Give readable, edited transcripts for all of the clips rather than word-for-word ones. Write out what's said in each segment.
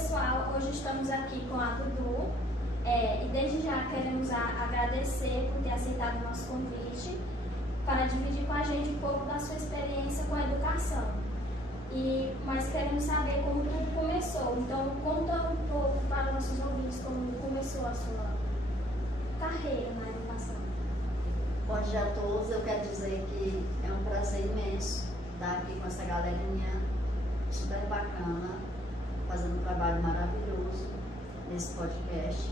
pessoal, hoje estamos aqui com a Dudu e desde já queremos agradecer por ter aceitado o nosso convite para dividir com a gente um pouco da sua experiência com a educação. Mas queremos saber como tudo começou, então conta um pouco para nossos ouvintes como começou a sua carreira na educação. Bom dia a todos, eu quero dizer que é um prazer imenso estar aqui com essa galerinha super bacana, fazendo um trabalho maravilhoso nesse podcast.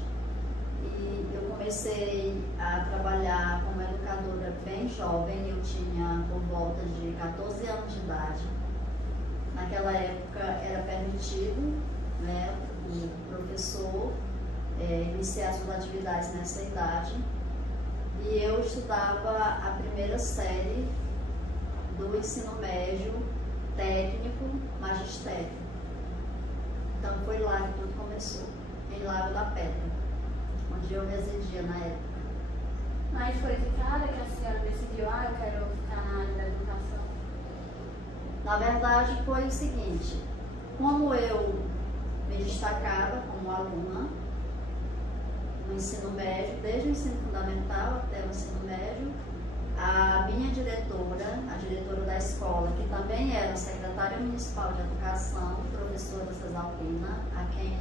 E eu comecei a trabalhar como educadora bem jovem, eu tinha por volta de 14 anos de idade. Naquela época era permitido, né, o professor iniciar suas atividades nessa idade. E eu estudava a primeira série do ensino médio técnico magistério. Então foi lá que tudo começou, em Lago da Pedra, onde eu residia na época. Aí foi de cara que a senhora decidiu, eu quero ficar na área da educação? Na verdade foi o seguinte, como eu me destacava como aluna no ensino médio, desde o ensino fundamental até o ensino médio, a minha diretora, a diretora da escola, que também era secretária municipal de educação, professora Cesalpina, a quem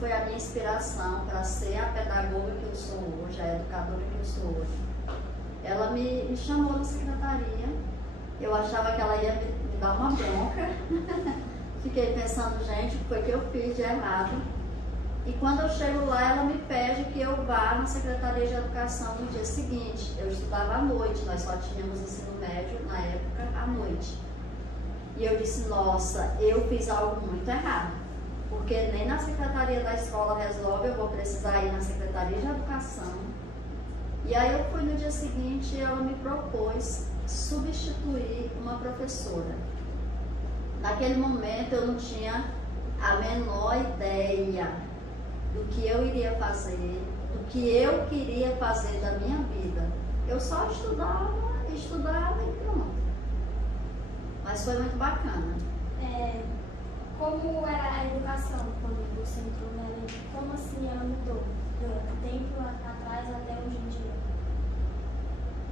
foi a minha inspiração para ser a pedagoga que eu sou hoje, a educadora que eu sou hoje. Ela me chamou na secretaria, eu achava que ela ia me dar uma bronca, fiquei pensando, gente, o que foi que eu fiz de errado? E quando eu chego lá, ela me pede que eu vá na Secretaria de Educação no dia seguinte. Eu estudava à noite, nós só tínhamos ensino médio na época à noite. E eu disse, nossa, eu fiz algo muito errado, porque nem na Secretaria da Escola resolve, eu vou precisar ir na Secretaria de Educação. E aí eu fui no dia seguinte e ela me propôs substituir uma professora. Naquele momento eu não tinha a menor ideia do que eu iria fazer, do que eu queria fazer da minha vida. Eu só estudava e pronto. Mas foi muito bacana. Como era a educação quando você entrou nela? Como assim ela mudou do tempo atrás até hoje em dia?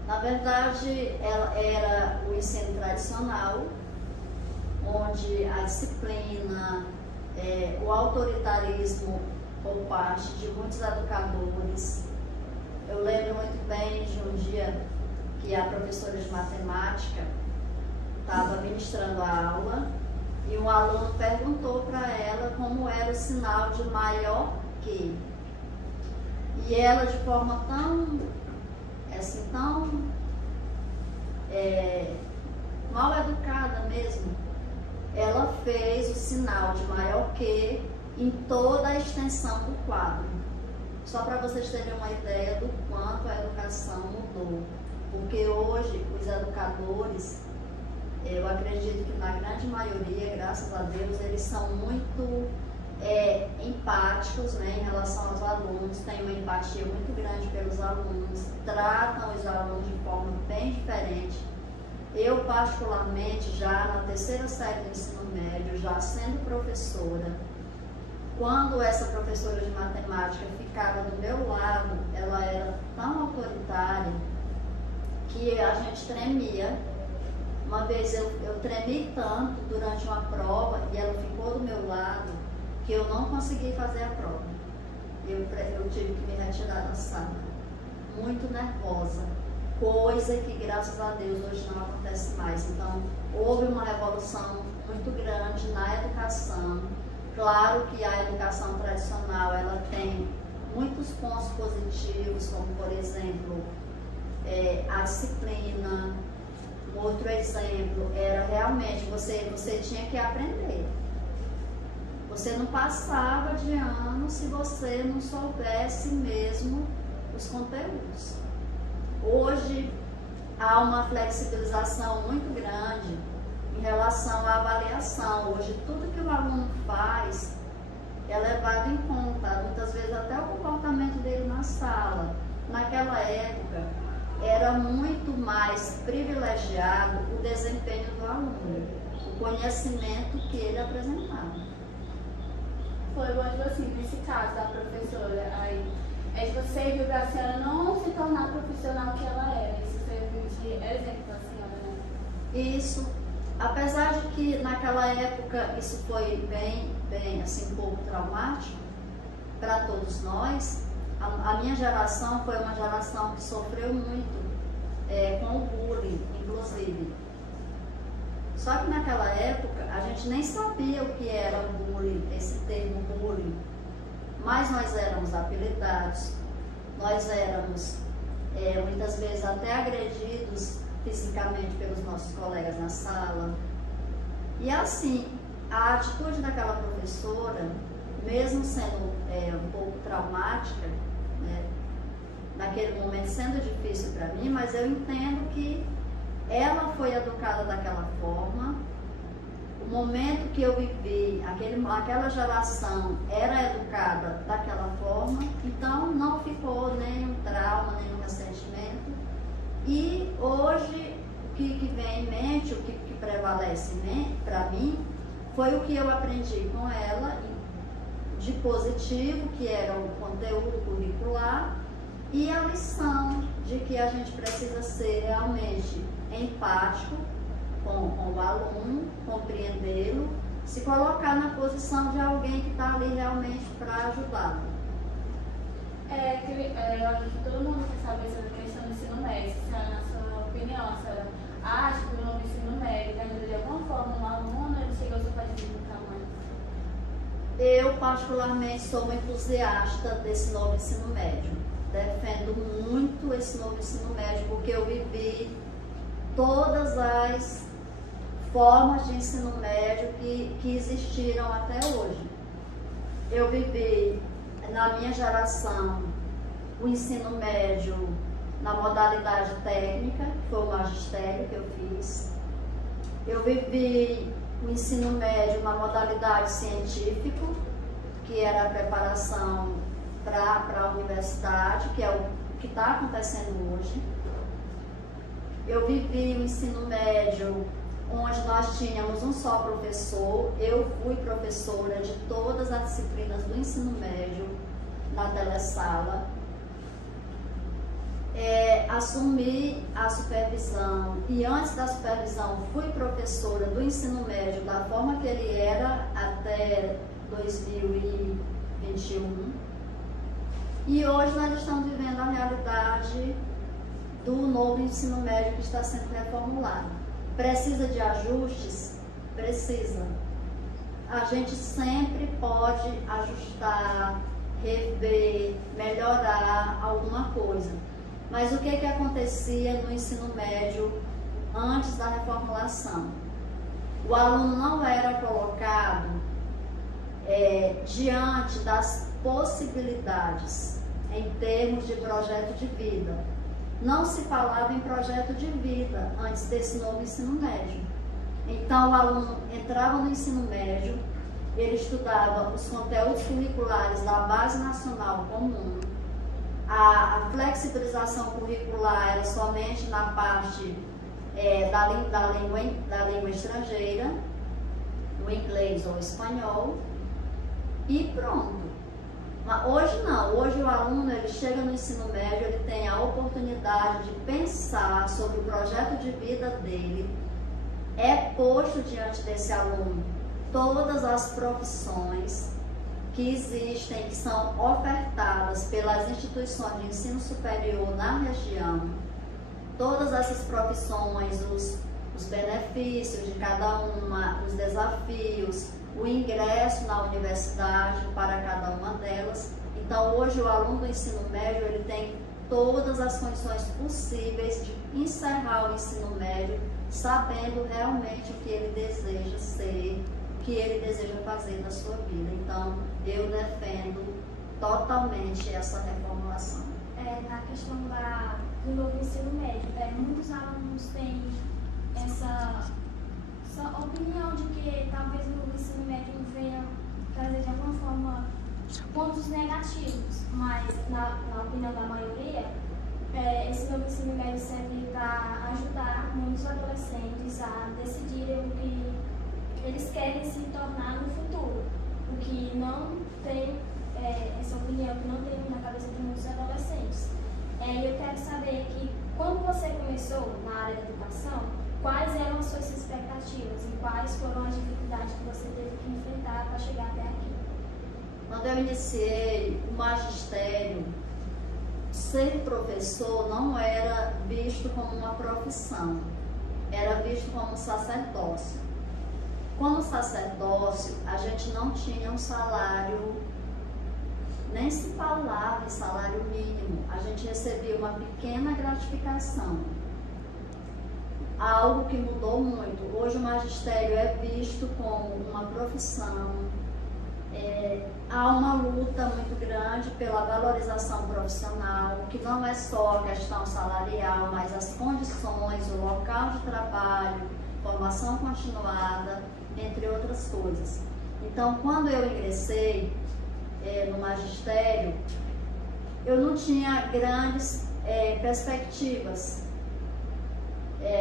Na verdade, ela era o ensino tradicional, onde a disciplina, o autoritarismo por parte de muitos educadores. Eu lembro muito bem de um dia que a professora de matemática estava ministrando a aula e um aluno perguntou para ela como era o sinal de maior que. E ela, de forma tão mal educada mesmo, ela fez o sinal de maior que em toda a extensão do quadro. Só para vocês terem uma ideia do quanto a educação mudou. Porque hoje os educadores, eu acredito que na grande maioria, graças a Deus, eles são muito empáticos, né, em relação aos alunos, têm uma empatia muito grande pelos alunos, tratam os alunos de forma bem diferente. Eu, particularmente, já na terceira série do ensino médio, já sendo professora, quando essa professora de matemática ficava do meu lado, ela era tão autoritária que a gente tremia. Uma vez eu tremi tanto durante uma prova e ela ficou do meu lado que eu não consegui fazer a prova. Eu tive que me retirar da sala, muito nervosa, coisa que graças a Deus hoje não acontece mais. Então houve uma revolução muito grande na educação. Claro que a educação tradicional ela tem muitos pontos positivos, como por exemplo a disciplina. Um outro exemplo era realmente você tinha que aprender. Você não passava de ano se você não soubesse mesmo os conteúdos. Hoje há uma flexibilização muito grande em relação à avaliação. Hoje tudo que o aluno faz é levado em conta, muitas vezes até o comportamento dele na sala. Naquela época era muito mais privilegiado o desempenho do aluno, o conhecimento que ele apresentava. foi, tipo assim, nesse caso da professora, aí, tipo, serviu para a senhora não se tornar a profissional que ela era. Isso serviu de exemplo para a senhora, né? Isso, apesar de que naquela época isso foi bem assim, um pouco traumático para todos nós, a minha geração foi uma geração que sofreu muito com o bullying, inclusive. Só que naquela época a gente nem sabia o que era o bullying, esse termo bullying, mas nós éramos apelidados, nós éramos muitas vezes até agredidos fisicamente pelos nossos colegas na sala. E assim, a atitude daquela professora, mesmo sendo um pouco traumática, né, naquele momento sendo difícil para mim, mas eu entendo que ela foi educada daquela forma. O momento que eu vivi, aquela geração era educada daquela forma, então não ficou nenhum trauma, nenhum ressentimento. E hoje, o que vem em mente, o que prevalece para mim, foi o que eu aprendi com ela de positivo, que era o conteúdo curricular, e a lição de que a gente precisa ser realmente empático com o aluno, compreendê-lo, se colocar na posição de alguém que está ali realmente para ajudá-lo. Eu acho que todo mundo quer saber sobre a questão do ensino médio. Na sua opinião, a senhora acha que o novo ensino médio ajuda de alguma forma um aluno, ele chegou ao seu país do tamanho? Eu, particularmente, sou uma entusiasta desse novo ensino médio. Defendo muito esse novo ensino médio, porque eu vivi todas as formas de ensino médio que existiram até hoje. Eu vivi, na minha geração, o ensino médio na modalidade técnica, que foi o magistério que eu fiz. Eu vivi o ensino médio na modalidade científico, que era a preparação para a universidade, que é o que está acontecendo hoje. Eu vivi o ensino médio onde nós tínhamos um só professor. Eu fui professora de todas as disciplinas do ensino médio na telesala. Assumi a supervisão e antes da supervisão fui professora do ensino médio da forma que ele era até 2021. E hoje nós estamos vivendo a realidade do novo ensino médio que está sendo reformulado. Precisa de ajustes? Precisa. A gente sempre pode ajustar, rever, melhorar alguma coisa. Mas o que acontecia no ensino médio antes da reformulação? O aluno não era colocado diante das possibilidades em termos de projeto de vida. Não se falava em projeto de vida antes desse novo ensino médio. Então o aluno entrava no ensino médio, ele estudava os conteúdos curriculares da Base Nacional Comum. A flexibilização curricular era somente na parte da língua estrangeira, o inglês ou o espanhol, e pronto. Mas hoje não, hoje o aluno ele chega no ensino médio, ele tem a oportunidade de pensar sobre o projeto de vida dele, é posto diante desse aluno todas as profissões que existem, que são ofertadas pelas instituições de ensino superior na região, todas essas profissões, os benefícios de cada uma, os desafios, o ingresso na universidade para cada uma delas. Então, hoje o aluno do ensino médio ele tem todas as condições possíveis de encerrar o ensino médio, sabendo realmente o que ele deseja ser, o que ele deseja fazer na sua vida. Então, eu defendo totalmente essa reformulação. Na questão do novo ensino médio, muitos alunos têm essa opinião de que talvez o novo ensino médio venha trazer de alguma forma pontos negativos, mas na opinião da maioria, esse novo ensino médio serve para ajudar muitos adolescentes a decidirem o que eles querem se tornar no futuro, o que não opinião que não tem na cabeça de muitos adolescentes. Eu quero saber que, quando você começou na área da educação, quais eram as suas expectativas e quais foram as dificuldades que você teve que enfrentar para chegar até aqui? Quando eu iniciei o magistério, ser professor não era visto como uma profissão, era visto como sacerdócio. Como sacerdócio, a gente não tinha um salário, nem se falava em salário mínimo, a gente recebia uma pequena gratificação. Algo que mudou muito. Hoje o magistério é visto como uma profissão, há uma luta muito grande pela valorização profissional, que não é só a questão salarial, mas as condições, o local de trabalho, formação continuada, entre outras coisas. Então, quando eu ingressei no magistério, eu não tinha grandes perspectivas,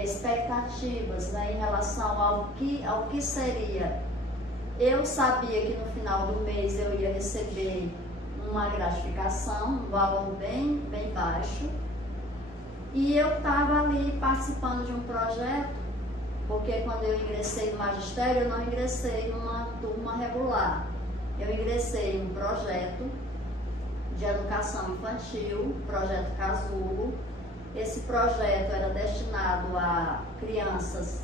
expectativas, né, em relação ao que seria. Eu sabia que no final do mês eu ia receber uma gratificação, um valor bem baixo, e eu estava ali participando de um projeto, porque quando eu ingressei no magistério, eu não ingressei numa turma regular, eu ingressei em um projeto de educação infantil, projeto Casulo. Esse projeto era destinado a crianças,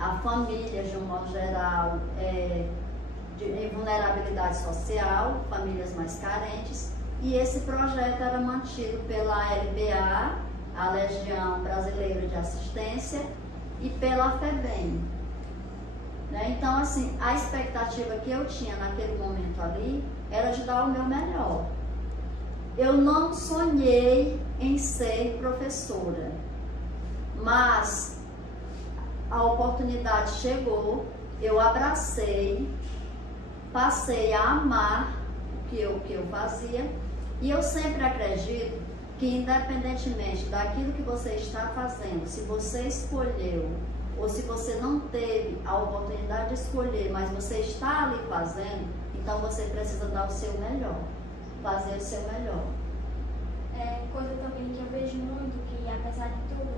a famílias de um modo geral, em vulnerabilidade social, famílias mais carentes, e esse projeto era mantido pela LBA, a Legião Brasileira de Assistência, e pela FEBEM. Né? Então, assim, a expectativa que eu tinha naquele momento ali era de dar o meu melhor. Eu não sonhei em ser professora, mas a oportunidade chegou, eu abracei, passei a amar o que eu fazia, e eu sempre acredito que, independentemente daquilo que você está fazendo, se você escolheu ou se você não teve a oportunidade de escolher, mas você está ali fazendo, então você precisa dar o seu melhor, fazer o seu melhor. Coisa também que eu vejo muito, que apesar de tudo,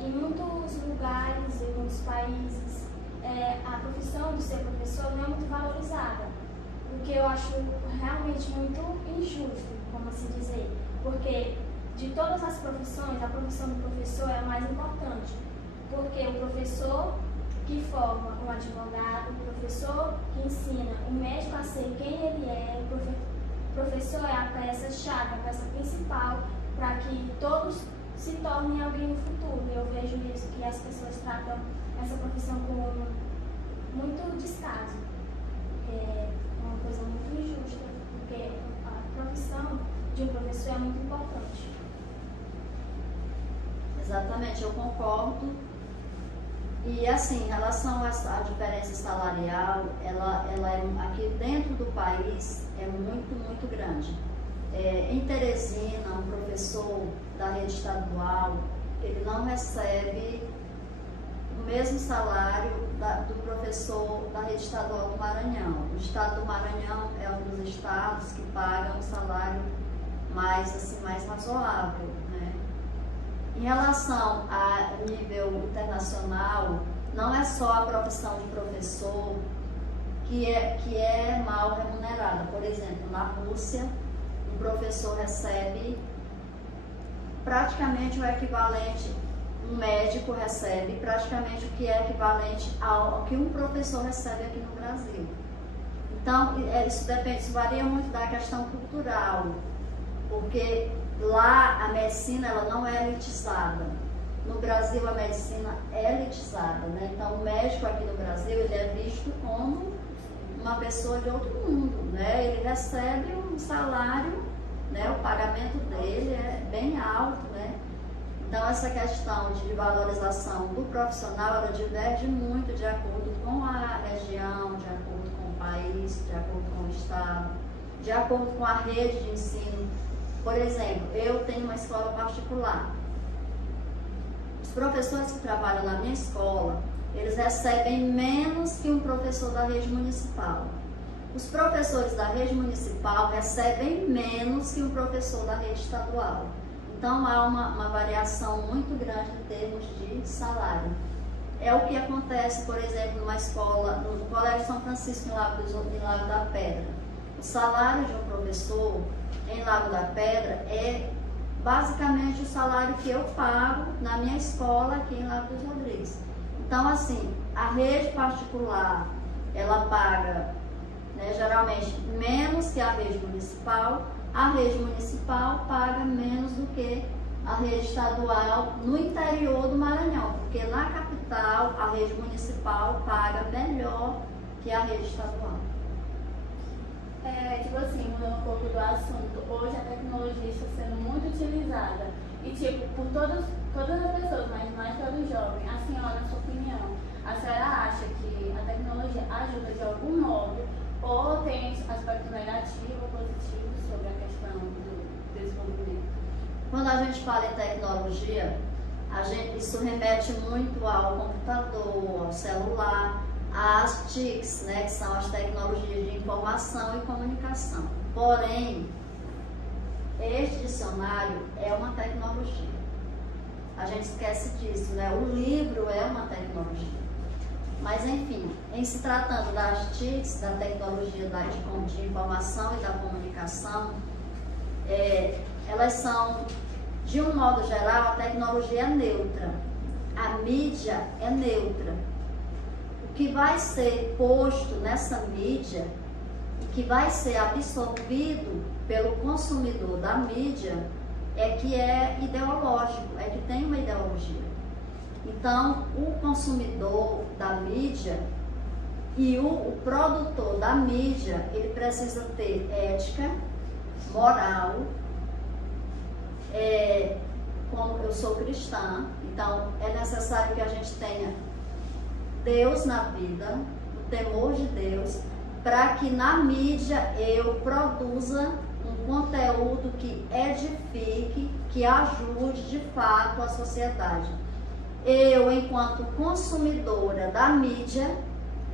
em muitos lugares, em muitos países, a profissão de ser professor não é muito valorizada, o que eu acho realmente muito injusto, como se dizer, porque de todas as profissões, a profissão do professor é a mais importante, porque o professor que forma um advogado, o professor que ensina o médico a ser quem ele é, o professor é a peça-chave, a peça principal para que todos se tornem alguém no futuro. Eu vejo isso, que as pessoas tratam essa profissão com muito descaso. É uma coisa muito injusta, porque a profissão de um professor é muito importante. Exatamente, eu concordo. E assim, em relação à diferença salarial, ela aqui dentro do país é muito grande. Em Teresina, um professor da rede estadual, ele não recebe o mesmo salário do professor da rede estadual do Maranhão. O estado do Maranhão é um dos estados que paga um salário mais razoável, né? Em relação a nível internacional, não é só a profissão de professor que é mal remunerada. Por exemplo, na Rússia, um professor recebe praticamente o equivalente, um médico recebe praticamente o que é equivalente ao que um professor recebe aqui no Brasil. Então, isso varia muito da questão cultural, porque lá a medicina ela não é elitizada. No Brasil a medicina é elitizada, né? Então o médico aqui no Brasil ele é visto como uma pessoa de outro mundo, né? Ele recebe um salário, né? O pagamento dele é bem alto, né? Então essa questão de valorização do profissional ela diverge muito de acordo com a região, de acordo com o país, de acordo com o estado, de acordo com a rede de ensino. Por exemplo, eu tenho uma escola particular. Os professores que trabalham na minha escola, eles recebem menos que um professor da rede municipal. Os professores da rede municipal recebem menos que um professor da rede estadual. Então, há uma variação muito grande em termos de salário. É o que acontece, por exemplo, numa escola, no Colégio São Francisco, em Lago da Pedra. O salário de um professor em Lago da Pedra é basicamente o salário que eu pago na minha escola aqui em Lago dos Rodrigues. Então, assim, a rede particular, ela paga, né, geralmente menos que a rede municipal. A rede municipal paga menos do que a rede estadual no interior do Maranhão, porque na capital a rede municipal paga melhor que a rede estadual. Tipo assim, mudando um pouco do assunto, hoje a tecnologia está sendo muito utilizada e, tipo, por todas as pessoas, mas mais pelos jovens. A senhora, na sua opinião, a senhora acha que a tecnologia ajuda de algum modo ou tem aspecto negativo ou positivo sobre a questão do desenvolvimento? Quando a gente fala em tecnologia, isso remete muito ao computador, ao celular, às TICs, né, que são as tecnologias de informação e comunicação. Porém, este dicionário é uma tecnologia. A gente esquece disso, né? O livro é uma tecnologia. Mas, enfim, em se tratando das TICs, da tecnologia de informação e da comunicação, elas são, de um modo geral, a tecnologia é neutra. A mídia é neutra. O que vai ser posto nessa mídia e que vai ser absorvido pelo consumidor da mídia é que é ideológico, é que tem uma ideologia. Então, o consumidor da mídia e o produtor da mídia, ele precisa ter ética, moral. Como eu sou cristã, então é necessário que a gente tenha Deus na vida, o temor de Deus, para que na mídia eu produza um conteúdo que edifique, que ajude de fato a sociedade. Eu, enquanto consumidora da mídia,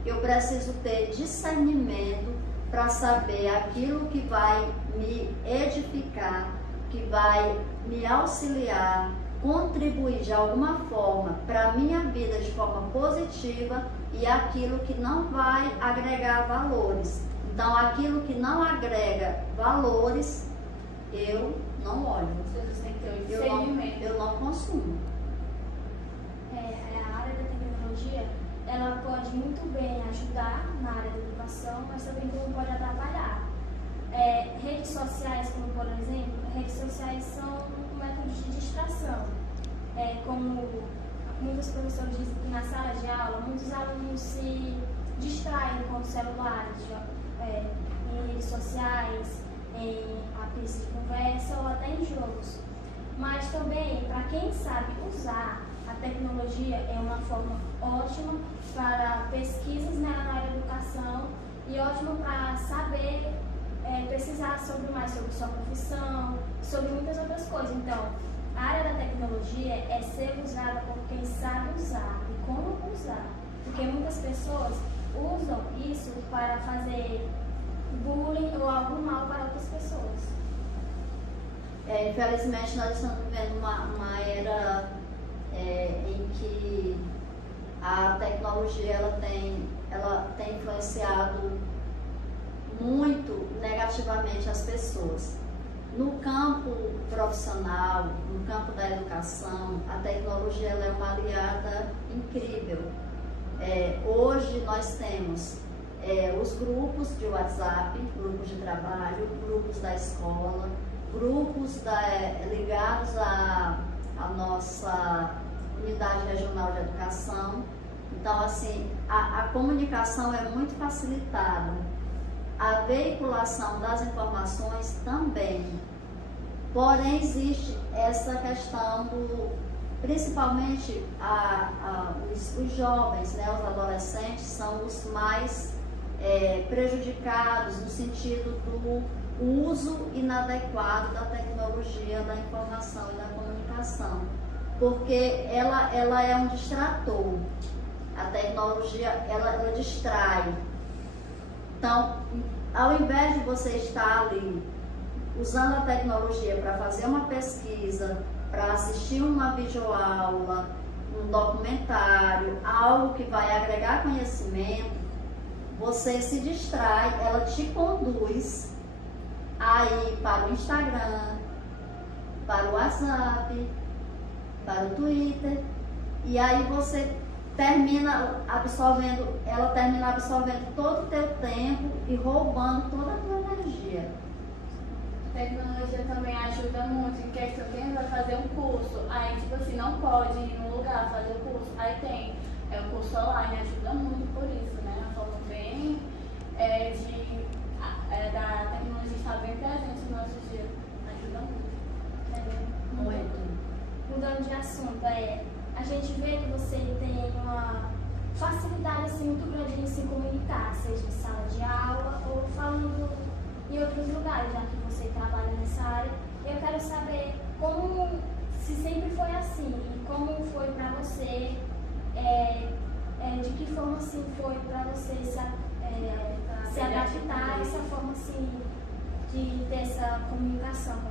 eu preciso ter discernimento para saber aquilo que vai me edificar, que vai me auxiliar, contribuir de alguma forma para a minha vida de forma positiva e aquilo que não vai agregar valores. Então, aquilo que não agrega valores, eu não olho. Vocês têm que ter o discernimento. Eu não consumo. A área da tecnologia, ela pode muito bem ajudar na área da educação, mas também como pode atrapalhar. Redes sociais, como por exemplo, redes sociais são um método de distração. Como muitos professores dizem que na sala de aula, muitos alunos se distraem com celulares, em redes sociais, em apps de conversa ou até em jogos. Mas também, para quem sabe usar, a tecnologia é uma forma ótima para pesquisas na área da educação e ótima para saber pesquisar mais sobre sua profissão, sobre muitas outras coisas. Então, a área da tecnologia é ser usada por quem sabe usar e como usar. Porque muitas pessoas usam isso para fazer bullying ou algum mal para outras pessoas. Infelizmente, nós estamos vivendo uma era em que a tecnologia ela tem influenciado muito negativamente as pessoas. No campo profissional, no campo da educação, a tecnologia ela é uma aliada incrível. Hoje nós temos os grupos de WhatsApp, grupos de trabalho, grupos da escola, grupos ligados à nossa unidade regional de educação. Então, assim, a comunicação é muito facilitada. A veiculação das informações também. Porém, existe essa questão principalmente os jovens, né, os adolescentes são os mais prejudicados no sentido do uso inadequado da tecnologia, da informação e da comunicação, porque ela é um distrator. A tecnologia ela distrai. Então, ao invés de você estar ali usando a tecnologia para fazer uma pesquisa, para assistir uma videoaula, um documentário, algo que vai agregar conhecimento, você se distrai, ela te conduz aí para o Instagram, para o WhatsApp, para o Twitter, e aí você termina absorvendo, ela termina absorvendo todo o teu tempo e roubando toda a tua energia. A tecnologia também ajuda muito em questão que a gente vai fazer um curso, aí tipo assim, não pode ir num lugar fazer o curso, aí tem o curso online, ajuda muito por isso, né? Uma forma bem da tecnologia estar bem presente nos nossos dias, ajuda muito. Muito. Mudando de assunto, a gente vê que você tem uma facilidade assim, muito grande em se comunicar, seja em sala de aula ou falando em outros lugares, já que você trabalha nessa área. Eu quero saber se sempre foi assim, e como foi para você, de que forma assim foi para você se adaptar a essa forma assim, de ter essa comunicação com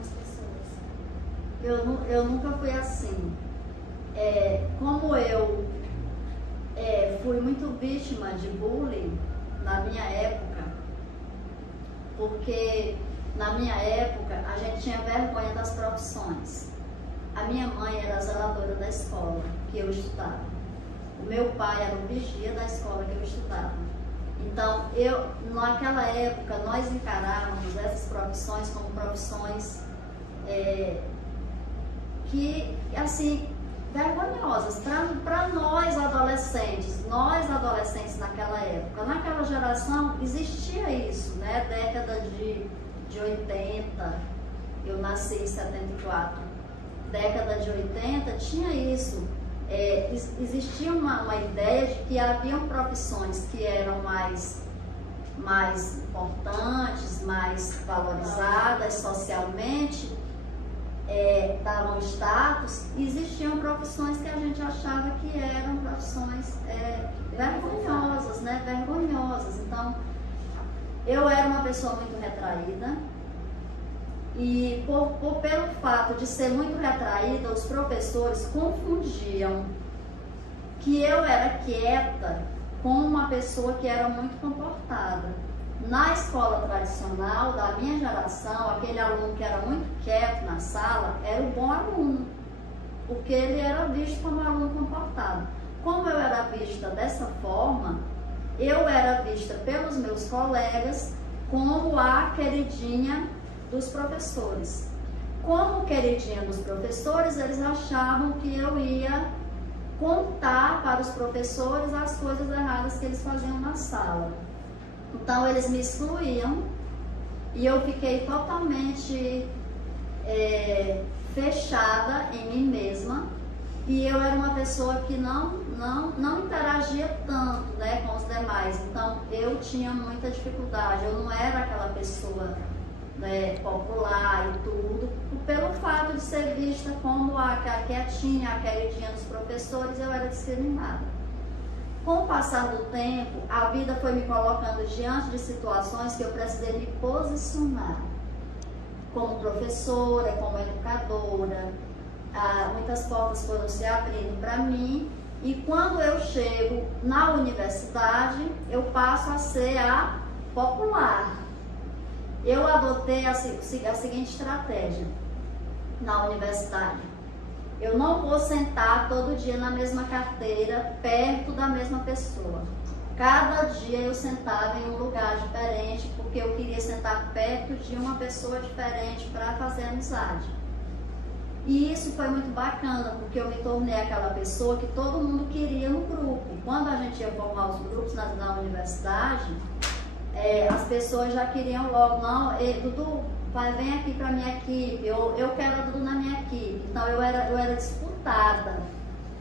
as pessoas. Eu nunca fui assim. Como eu fui muito vítima de bullying na minha época, porque na minha época a gente tinha vergonha das profissões. A minha mãe era a zeladora da escola que eu estudava. O meu pai era o vigia da escola que eu estudava. Então, naquela época, nós encarávamos essas profissões como profissões que, assim, vergonhosas para nós adolescentes naquela época. Naquela geração existia isso, né? Década de 80, eu nasci em 74, década de 80 tinha isso. Existia uma ideia de que haviam profissões que eram mais importantes, mais valorizadas socialmente, davam status. Existiam profissões que a gente achava que eram profissões vergonhosas, né? Vergonhosas. Então, eu era uma pessoa muito retraída e pelo fato de ser muito retraída, os professores confundiam que eu era quieta com uma pessoa que era muito comportada. Na escola tradicional da minha geração, aquele aluno que era muito quieto na sala era o bom aluno, porque ele era visto como aluno comportado. Como eu era vista dessa forma, eu era vista pelos meus colegas como a queridinha dos professores. Como queridinha dos professores, eles achavam que eu ia contar para os professores as coisas erradas que eles faziam na sala. Então, eles me excluíam e eu fiquei totalmente fechada em mim mesma, e eu era uma pessoa que não interagia tanto, né, com os demais. Então, eu tinha muita dificuldade, eu não era aquela pessoa, né, popular e tudo, pelo fato de ser vista como a quietinha, a queridinha dos professores, eu era discriminada. Com o passar do tempo, a vida foi me colocando diante de situações que eu precisei me posicionar. Como professora, como educadora, muitas portas foram se abrindo para mim, e quando eu chego na universidade, eu passo a ser a popular. Eu adotei a seguinte estratégia na universidade: eu não vou sentar todo dia na mesma carteira, perto da mesma pessoa. Cada dia eu sentava em um lugar diferente, porque eu queria sentar perto de uma pessoa diferente para fazer amizade. E isso foi muito bacana, porque eu me tornei aquela pessoa que todo mundo queria no grupo. Quando a gente ia formar os grupos na universidade, as pessoas já queriam logo: não, Dudu, vem aqui para minha equipe, eu quero a Dudu na minha equipe. Então eu era disputada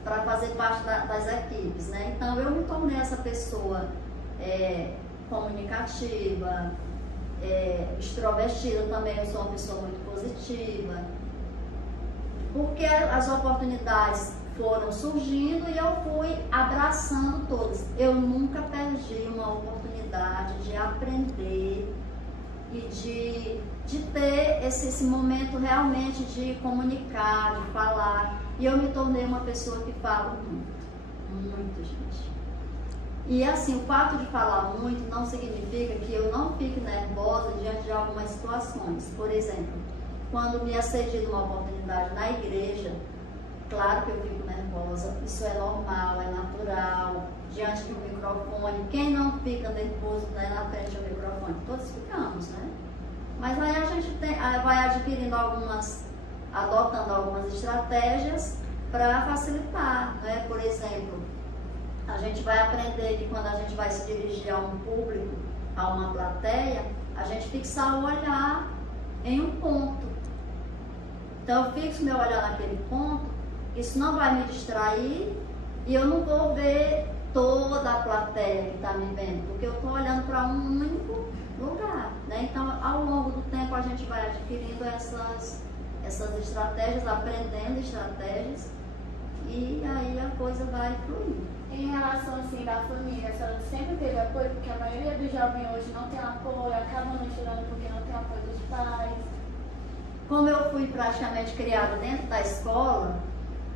para fazer parte das equipes, né? Então eu me tornei essa pessoa comunicativa, extrovertida também. Eu sou uma pessoa muito positiva, porque as oportunidades foram surgindo e eu fui abraçando todas. Eu nunca perdi uma oportunidade de aprender e de ter esse momento realmente de comunicar, de falar. E eu me tornei uma pessoa que fala muito, gente. E assim, o fato de falar muito não significa que eu não fique nervosa diante de algumas situações. Por exemplo, quando me é cedida uma oportunidade na igreja, claro que eu fico nervosa, isso é normal, é natural, diante do microfone. Quem não fica nervoso, né, na frente do microfone? Todos ficamos, né? Mas aí a gente vai adquirindo adotando algumas estratégias para facilitar, né? Por exemplo, a gente vai aprender que quando a gente vai se dirigir a um público, a uma plateia, a gente fixar o olhar em um ponto. Então eu fixo meu olhar naquele ponto, isso não vai me distrair e eu não vou ver toda a plateia que está me vendo, porque eu estou olhando para um único lugar, né? Então, ao longo do tempo, a gente vai adquirindo essas estratégias, aprendendo estratégias, e aí a coisa vai fluindo. Em relação, assim, da família, a senhora sempre teve apoio, porque a maioria dos jovens hoje não tem apoio, acabam não estudando porque não tem apoio dos pais. Como eu fui praticamente criada dentro da escola,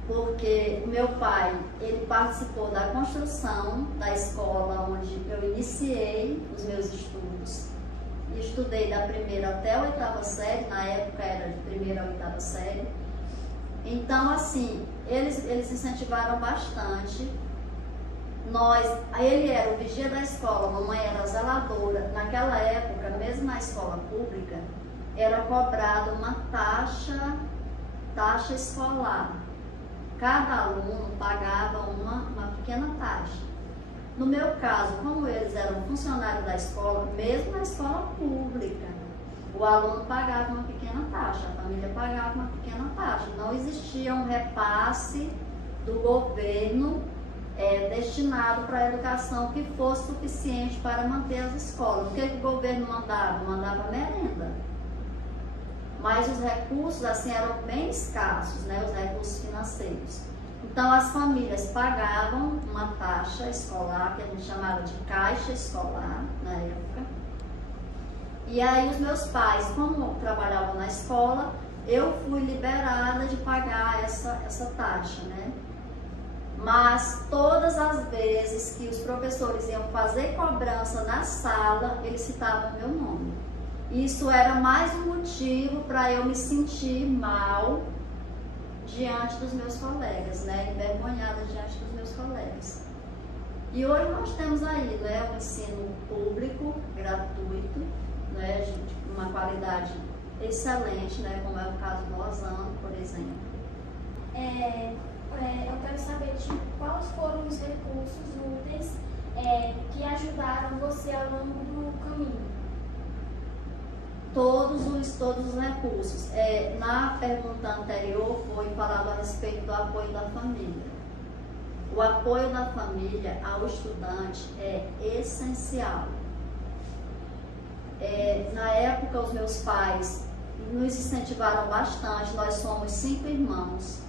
porque o meu pai, ele participou da construção da escola onde eu iniciei os meus estudos. E estudei da primeira até a 8ª série, na época era de primeira a 8ª série. Então, assim, eles incentivaram bastante. Ele era o vigia da escola, a mamãe era a zeladora. Naquela época, mesmo na escola pública, era cobrada uma taxa escolar. Cada aluno pagava uma pequena taxa. No meu caso, como eles eram funcionários da escola, mesmo na escola pública, o aluno pagava uma pequena taxa, a família pagava uma pequena taxa. Não existia um repasse do governo destinado para a educação que fosse suficiente para manter as escolas. O que o governo mandava? Mandava merenda. Mas os recursos assim eram bem escassos, né, os recursos financeiros. Então as famílias pagavam uma taxa escolar, que a gente chamava de caixa escolar na época. E aí os meus pais, como trabalhavam na escola, eu fui liberada de pagar essa taxa, né? Mas todas as vezes que os professores iam fazer cobrança na sala, eles citavam meu nome. Isso era mais um motivo para eu me sentir mal diante dos meus colegas, né? Envergonhada diante dos meus colegas. E hoje nós temos aí, né, um ensino público, gratuito, né, de uma qualidade excelente, né, como é o caso do Osano, por exemplo. Eu quero saber quais foram os recursos úteis que ajudaram você ao longo do caminho. Todos os recursos. Na pergunta anterior foi falado a respeito do apoio da família. O apoio da família ao estudante é essencial. Na época, os meus pais nos incentivaram bastante. Nós somos 5 irmãos.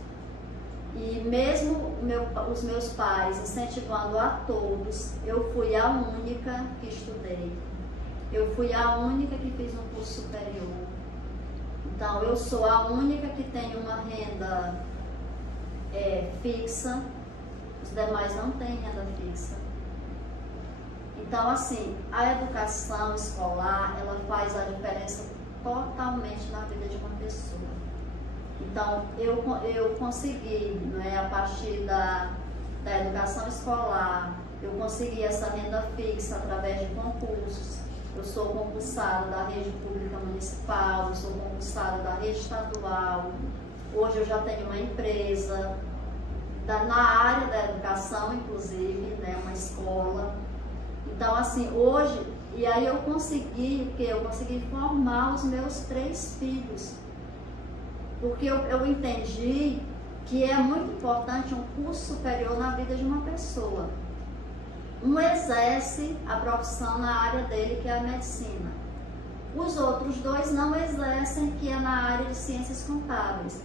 E mesmo os meus pais incentivando a todos, eu fui a única que estudei. Eu fui a única que fiz um curso superior. Então, eu sou a única que tem uma renda fixa. Os demais não têm renda fixa. Então, assim, a educação escolar, ela faz a diferença totalmente na vida de uma pessoa. Então, eu consegui, né, a partir da educação escolar, eu consegui essa renda fixa através de concursos. Eu sou concursada da rede pública municipal, eu sou concursada da rede estadual. Hoje eu já tenho uma empresa na área da educação, inclusive, né, uma escola. Então, assim, hoje, e aí eu consegui formar os meus 3 filhos. Porque eu entendi que é muito importante um curso superior na vida de uma pessoa. Um exerce a profissão na área dele, que é a medicina. Os outros 2 não exercem, que é na área de ciências contábeis.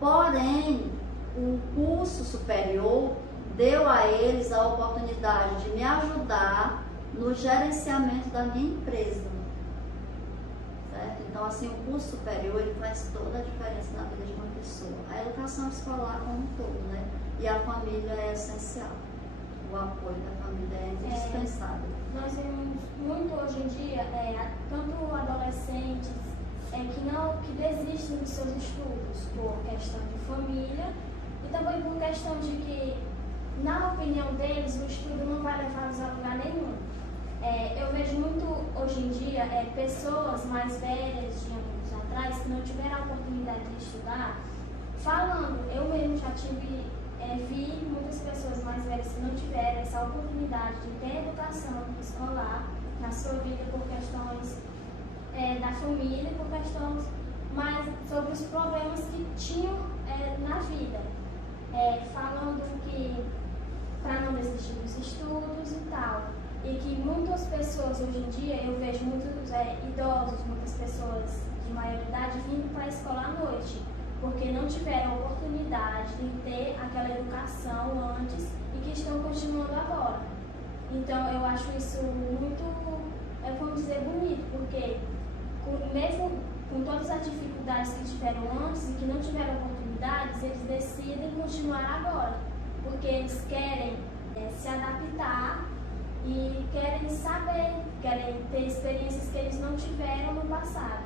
Porém, o curso superior deu a eles a oportunidade de me ajudar no gerenciamento da minha empresa. Certo? Então, assim, o curso superior ele faz toda a diferença na vida de uma pessoa. A educação escolar como um todo, né? E a família é essencial. O apoio da família é indispensável. Nós vemos muito hoje em dia, tanto adolescentes que desistem dos seus estudos por questão de família e também por questão de que, na opinião deles, o estudo não vai levá-los a lugar nenhum. Eu vejo muito hoje em dia pessoas mais velhas de anos atrás que não tiveram a oportunidade de estudar, falando, eu mesmo já vi muitas pessoas mais velhas que não tiveram essa oportunidade de ter educação escolar na sua vida por questões da família, por questões mais sobre os problemas que tinham na vida. Falando que para não desistir dos estudos e tal. E que muitas pessoas hoje em dia, eu vejo muitos idosos, muitas pessoas de maioridade vindo para a escola à noite, porque não tiveram oportunidade de ter aquela educação antes e que estão continuando agora. Então eu acho isso muito, vamos dizer, bonito, porque mesmo com todas as dificuldades que tiveram antes e que não tiveram oportunidades, eles decidem continuar agora, porque eles querem se adaptar e querem saber, querem ter experiências que eles não tiveram no passado.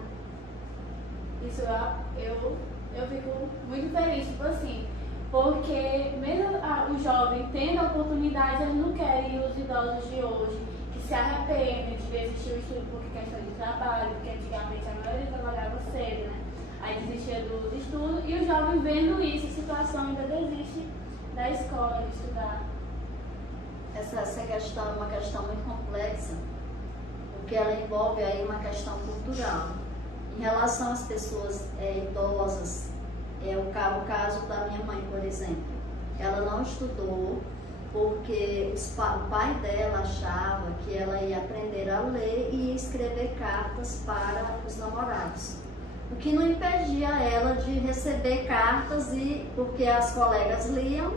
Isso eu fico muito feliz, tipo assim, porque mesmo o jovem tendo a oportunidade, eles não querem os idosos de hoje, que se arrependem de desistir do estudo porque questão de trabalho, porque antigamente a maioria trabalhava cedo, né? Aí desistia dos estudos e o jovem vendo isso, a situação ainda desiste da escola, de estudar. Essa questão é uma questão muito complexa, porque ela envolve aí uma questão cultural. Em relação às pessoas idosas, o caso da minha mãe, por exemplo. Ela não estudou porque o pai dela achava que ela ia aprender a ler e escrever cartas para os namorados. O que não impedia ela de receber cartas, porque as colegas liam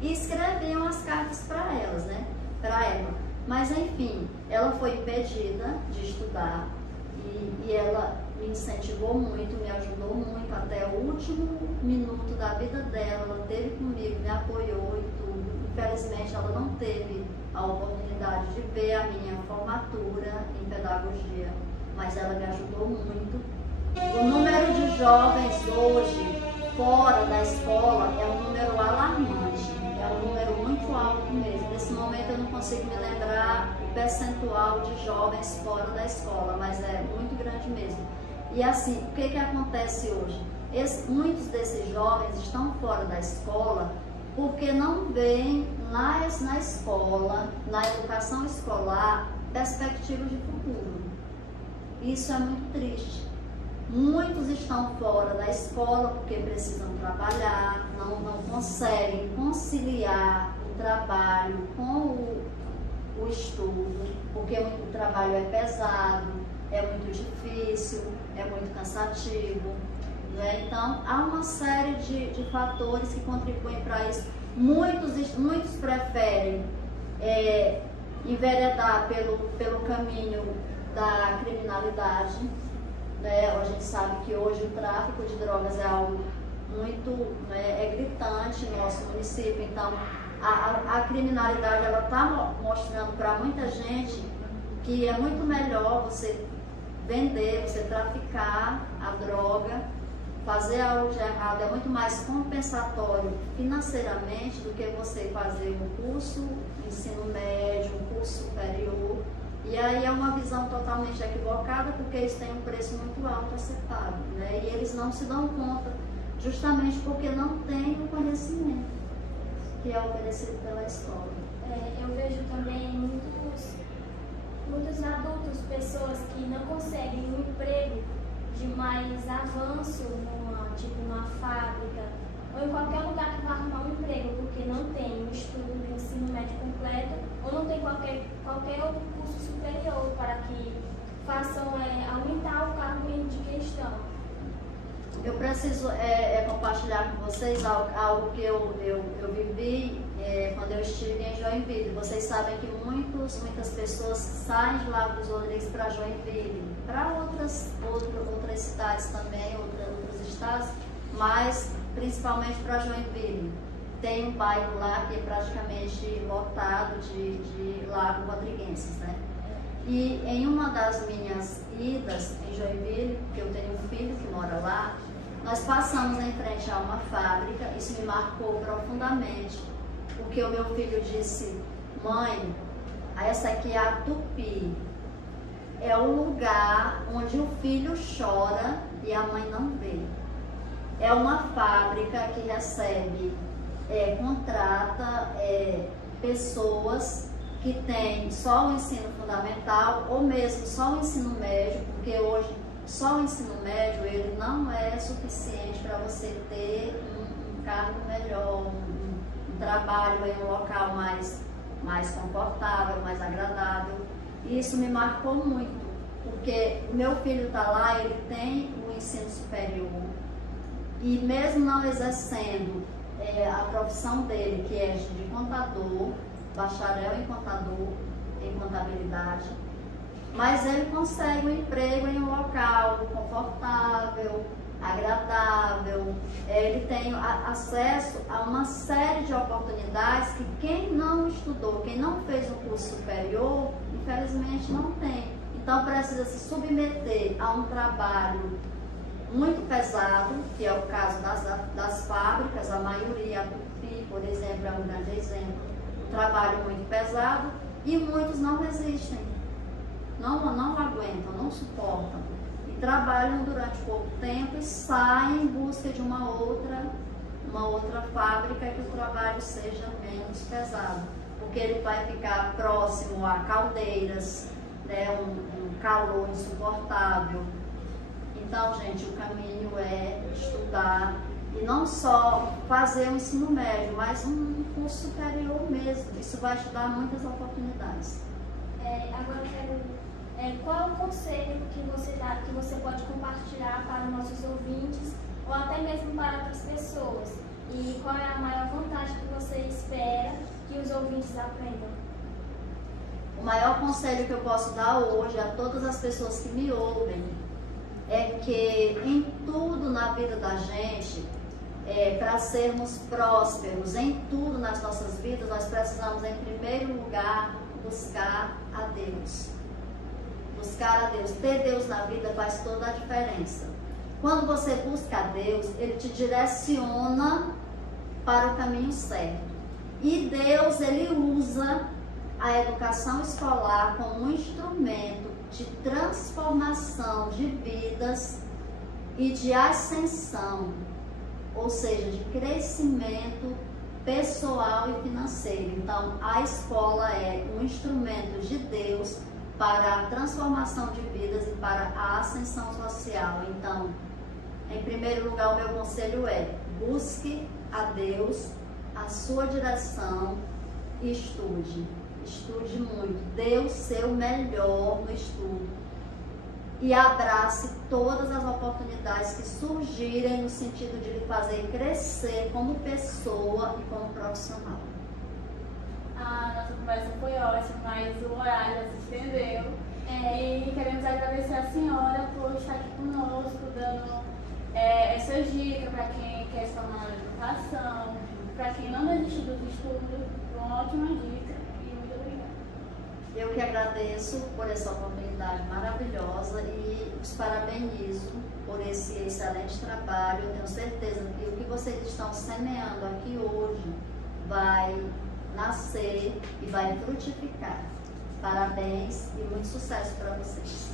e escreviam as cartas para elas, né? Para ela. Mas enfim, ela foi impedida de estudar e ela me incentivou muito, me ajudou muito até o último minuto da vida dela. Ela esteve comigo, me apoiou e tudo. Infelizmente ela não teve a oportunidade de ver a minha formatura em pedagogia, mas ela me ajudou muito. O número de jovens hoje fora da escola é um número alarmante, é um número muito alto mesmo. Nesse momento eu não consigo me lembrar o percentual de jovens fora da escola, mas é muito grande mesmo. E assim, o que acontece hoje? Muitos desses jovens estão fora da escola porque não veem na escola, na educação escolar, perspectivas de futuro. Isso é muito triste. Muitos estão fora da escola porque precisam trabalhar, não conseguem conciliar o trabalho com o estudo, porque o trabalho é pesado, é muito difícil, é muito cansativo, né? Então, há uma série de fatores que contribuem para isso. Muitos preferem enveredar pelo caminho da criminalidade, né? A gente sabe que hoje o tráfico de drogas é algo muito gritante no nosso município. Então, a criminalidade está mostrando para muita gente que é muito melhor você vender, você traficar a droga, fazer algo de errado, é muito mais compensatório financeiramente do que você fazer um curso ensino médio, um curso superior. E aí é uma visão totalmente equivocada, porque eles têm um preço muito alto a ser pago, né? E eles não se dão conta, justamente porque não têm o conhecimento que é oferecido pela escola. Eu vejo também muitos adultos, pessoas que não conseguem um emprego de mais avanço numa fábrica ou em qualquer lugar que vá arrumar um emprego, porque não tem um estudo de ensino médio completo ou não tem qualquer outro curso superior para que façam aumentar o cargo de que estão. Eu preciso compartilhar com vocês algo que eu vivi quando eu estive em Joinville. Vocês sabem que muitas pessoas saem de Lago dos Rodrigues para Joinville, para outras cidades também, outros estados, mas principalmente para Joinville. Tem um bairro lá que é praticamente lotado de Lago Rodriguenses, né? E em uma das minhas idas em Joinville, porque eu tenho um filho que mora lá, nós passamos em frente a uma fábrica. Isso me marcou profundamente, porque o meu filho disse: mãe, essa aqui é a Tupi, é o lugar onde o filho chora e a mãe não vê. É uma fábrica que recebe, contrata pessoas que têm só o ensino fundamental ou mesmo só o ensino médio, porque hoje só o ensino médio ele não é suficiente para você ter um cargo melhor, um trabalho em um local mais confortável, mais agradável. E isso me marcou muito, porque o meu filho está lá, ele tem o ensino superior e mesmo não exercendo a profissão dele, que é de contador, bacharel em contabilidade, mas ele consegue um emprego em um local confortável, agradável. Ele tem acesso a uma série de oportunidades que quem não estudou, quem não fez um curso superior, infelizmente não tem. Então precisa se submeter a um trabalho muito pesado, que é o caso das fábricas, a maioria, a Tupi, por exemplo, é um grande exemplo. Trabalho muito pesado e muitos não resistem, não aguentam, não suportam e trabalham durante pouco tempo e saem em busca de uma outra fábrica que o trabalho seja menos pesado, porque ele vai ficar próximo a caldeiras, né, um calor insuportável. Então, gente, o caminho é estudar. E não só fazer o ensino médio, mas um curso superior mesmo. Isso vai te dar muitas oportunidades. Agora eu quero... qual é o conselho que você pode compartilhar para os nossos ouvintes ou até mesmo para outras pessoas? E qual é a maior vantagem que você espera que os ouvintes aprendam? O maior conselho que eu posso dar hoje a todas as pessoas que me ouvem é que em tudo na vida da gente, para sermos prósperos em tudo nas nossas vidas, nós precisamos, em primeiro lugar, buscar a Deus. Buscar a Deus. Ter Deus na vida faz toda a diferença. Quando você busca a Deus, Ele te direciona para o caminho certo. E Deus, Ele usa a educação escolar como um instrumento de transformação de vidas e de ascensão, ou seja, de crescimento pessoal e financeiro. Então, a escola é um instrumento de Deus para a transformação de vidas e para a ascensão social. Então, em primeiro lugar, o meu conselho é: busque a Deus, a sua direção e estude. Estude muito, dê o seu melhor no estudo e abrace todas as oportunidades que surgirem no sentido de lhe fazer crescer como pessoa e como profissional. A nossa conversa foi ótima, mas o horário já se estendeu. E queremos agradecer a senhora por estar aqui conosco, dando essa dica para quem quer se formar na educação, para quem não desistiu do estudo, uma ótima dica. Eu que agradeço por essa oportunidade maravilhosa e os parabenizo por esse excelente trabalho. Eu tenho certeza que o que vocês estão semeando aqui hoje vai nascer e vai frutificar. Parabéns e muito sucesso para vocês.